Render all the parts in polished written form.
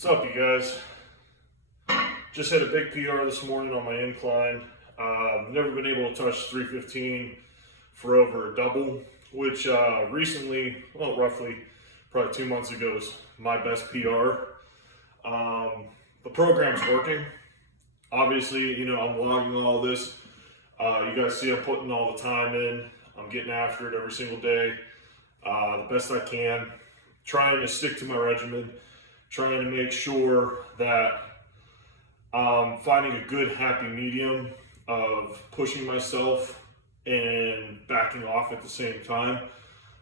What's up, you guys? Just had a big PR this morning on my incline. Never been able to touch 315 for over a double, which recently, well, roughly probably 2 months ago was my best PR. The program's working. Obviously, I'm logging all this. You guys see I'm putting all the time in. I'm getting after it every single day, the best I can. Trying to stick to my regimen. Trying to make sure that I'm finding a good happy medium of pushing myself and backing off at the same time.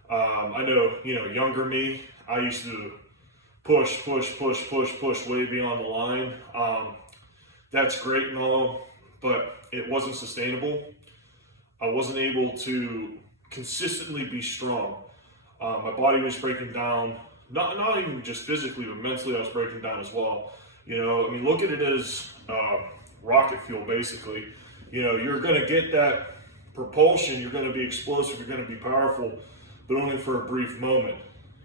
I know, younger me, I used to push way beyond the line. That's great and all, but it wasn't sustainable. I wasn't able to consistently be strong. My body was breaking down. Not even just physically, but mentally I was breaking down as well. Look at it as rocket fuel, basically. You're going to get that propulsion, you're going to be explosive, you're going to be powerful, but only for a brief moment,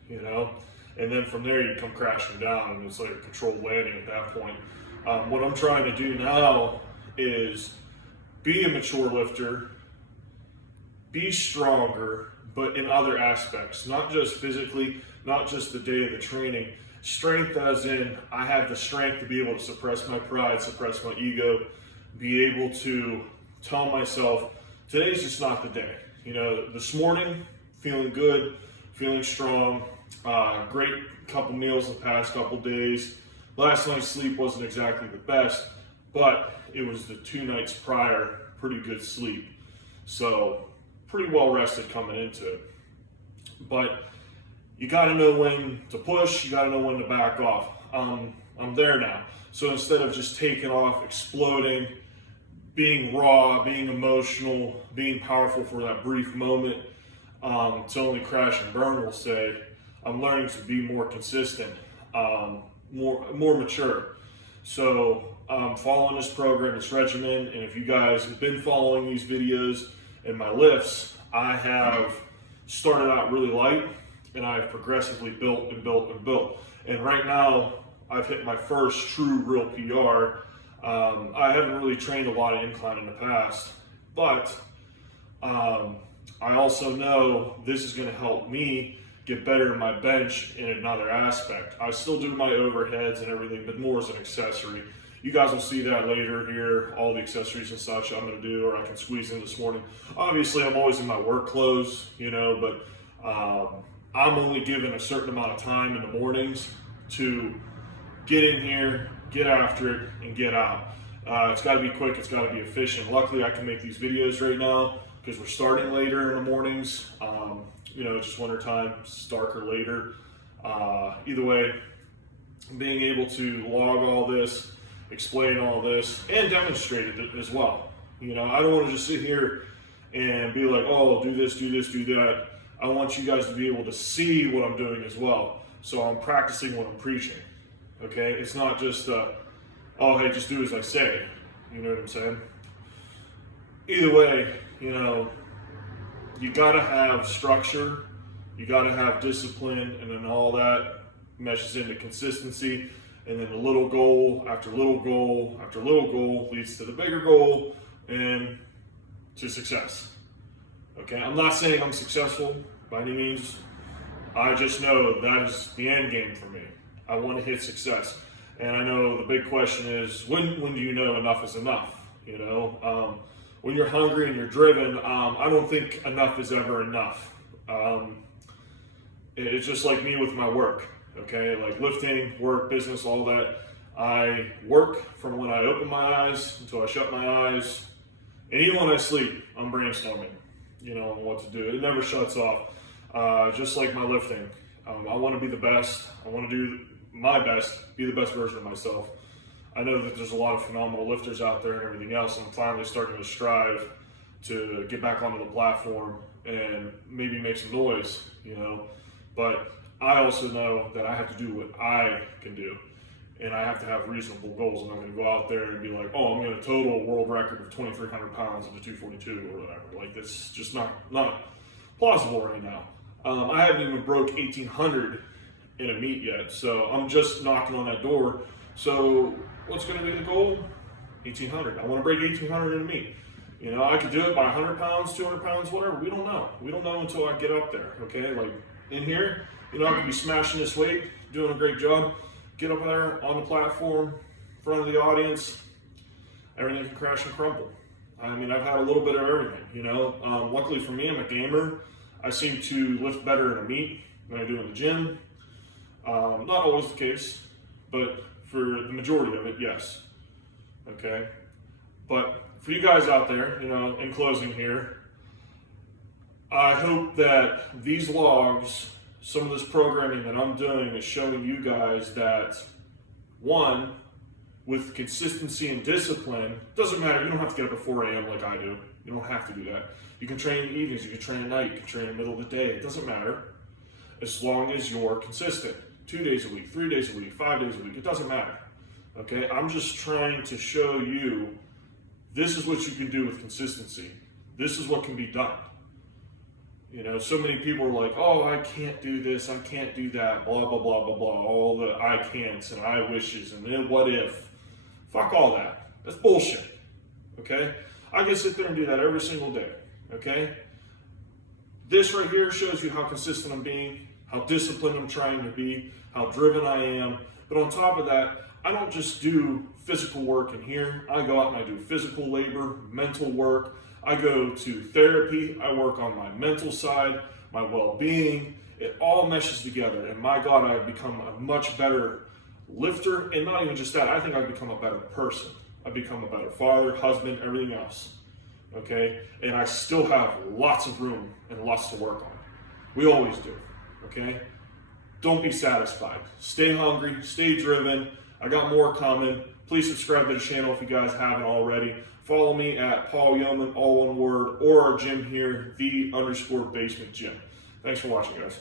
and then from there you come crashing down, and it's like a controlled landing at that point. What I'm trying to do now is be a mature lifter, be stronger, but in other aspects, not just physically, not just the day of the training. Strength as in, I have the strength to be able to suppress my pride, suppress my ego, be able to tell myself, today's just not the day. This morning, feeling good, feeling strong, great couple meals the past couple days. Last night's sleep wasn't exactly the best, but it was the 2 nights prior, pretty good sleep. So, pretty well rested coming into it. But you got to know when to push, you got to know when to back off. I'm there now. So instead of just taking off, exploding, being raw, being emotional, being powerful for that brief moment, to only crash and burn, we'll say, I'm learning to be more consistent, more mature. So I'm following this program, this regimen, and if you guys have been following these videos and my lifts, I have started out really light, and I've progressively built and built and built. And right now, I've hit my first true real PR. I haven't really trained a lot of incline in the past, but I also know this is gonna help me get better in my bench in another aspect. I still do my overheads and everything, but more as an accessory. You guys will see that later here, all the accessories and such I'm gonna do, or I can squeeze in this morning. Obviously, I'm always in my work clothes, but I'm only given a certain amount of time in the mornings to get in here, get after it, and get out. It's got to be quick, it's got to be efficient. Luckily, I can make these videos right now because we're starting later in the mornings. It's just winter time, it's darker later. Either way, being able to log all this, explain all this, and demonstrate it as well. I don't want to just sit here and be like, oh, do this, do that. I want you guys to be able to see what I'm doing as well. So I'm practicing what I'm preaching, okay? It's not just, oh, hey, just do as I say. You know what I'm saying? Either way, you gotta have structure, you gotta have discipline, and then all that meshes into consistency. And then a little goal after little goal after little goal leads to the bigger goal and to success. Okay, I'm not saying I'm successful by any means. I just know that is the end game for me. I want to hit success. And I know the big question is, when do you know enough is enough? When you're hungry and you're driven, I don't think enough is ever enough. It's just like me with my work, okay? Like lifting, work, business, all that. I work from when I open my eyes until I shut my eyes. And even when I sleep, I'm brainstorming, on what to do. It never shuts off. Just like my lifting. I want to be the best. I want to do my best, be the best version of myself. I know that there's a lot of phenomenal lifters out there and everything else, and I'm finally starting to strive to get back onto the platform and maybe make some noise, But I also know that I have to do what I can do. And I have to have reasonable goals. I'm not going to go out there and be like, oh, I'm going to total a world record of 2,300 pounds into 242 or whatever. Like, that's just not plausible right now. I haven't even broke 1,800 in a meet yet. So I'm just knocking on that door. So what's going to be the goal? 1,800. I want to break 1,800 in a meet. You know, I could do it by 100 pounds, 200 pounds, whatever. We don't know. We don't know until I get up there, okay? Like in here, you know, I could be smashing this weight, doing a great job. Get up there on the platform, in front of the audience, everything can crash and crumble. I mean, I've had a little bit of everything, you know. Luckily for me, I'm a gamer. I seem to lift better in a meet than I do in the gym. Not always the case, but for the majority of it, yes. Okay? But for you guys out there, you know, in closing here, I hope that these logs, some of this programming that I'm doing is showing you guys that, one, with consistency and discipline, doesn't matter, you don't have to get up at 4 a.m. like I do. You don't have to do that. You can train in the evenings, you can train at night, you can train in the middle of the day. It doesn't matter as long as you're consistent. 2 days a week, 3 days a week, 5 days a week, it doesn't matter. Okay, I'm just trying to show you this is what you can do with consistency. This is what can be done. You know, so many people are like, oh, I can't do this, I can't do that, blah, blah, blah, blah, blah, all the I can'ts and I wishes and then what if. Fuck all that. That's bullshit. Okay? I can sit there and do that every single day. Okay? This right here shows you how consistent I'm being, how disciplined I'm trying to be, how driven I am. But on top of that, I don't just do physical work in here. I go out and I do physical labor, mental work. I go to therapy. I work on my mental side, my well-being. It all meshes together. And my God, I've become a much better lifter. And not even just that, I think I've become a better person. I've become a better father, husband, everything else. Okay? And I still have lots of room and lots to work on. We always do. Okay? Don't be satisfied. Stay hungry, stay driven. I got more coming. Please subscribe to the channel if you guys haven't already. Follow me at Paul Yeoman, all one word, or our gym here, _basement gym. Thanks for watching, guys.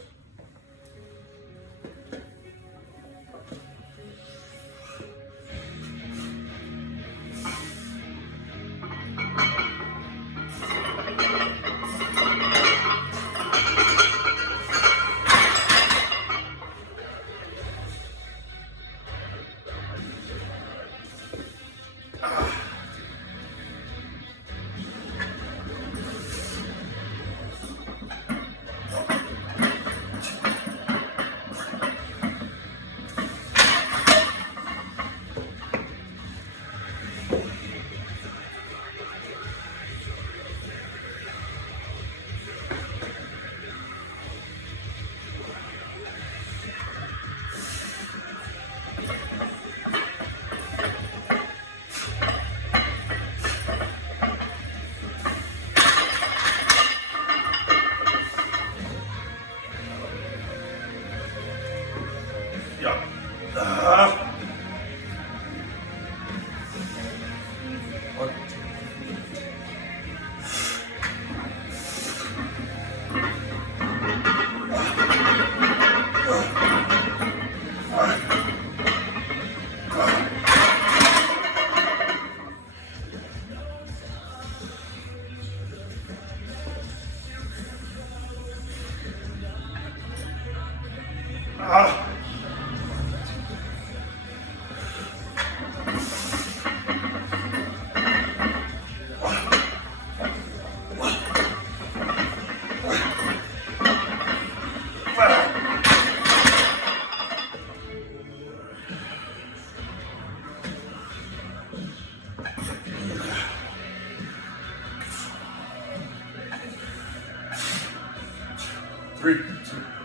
Three, two.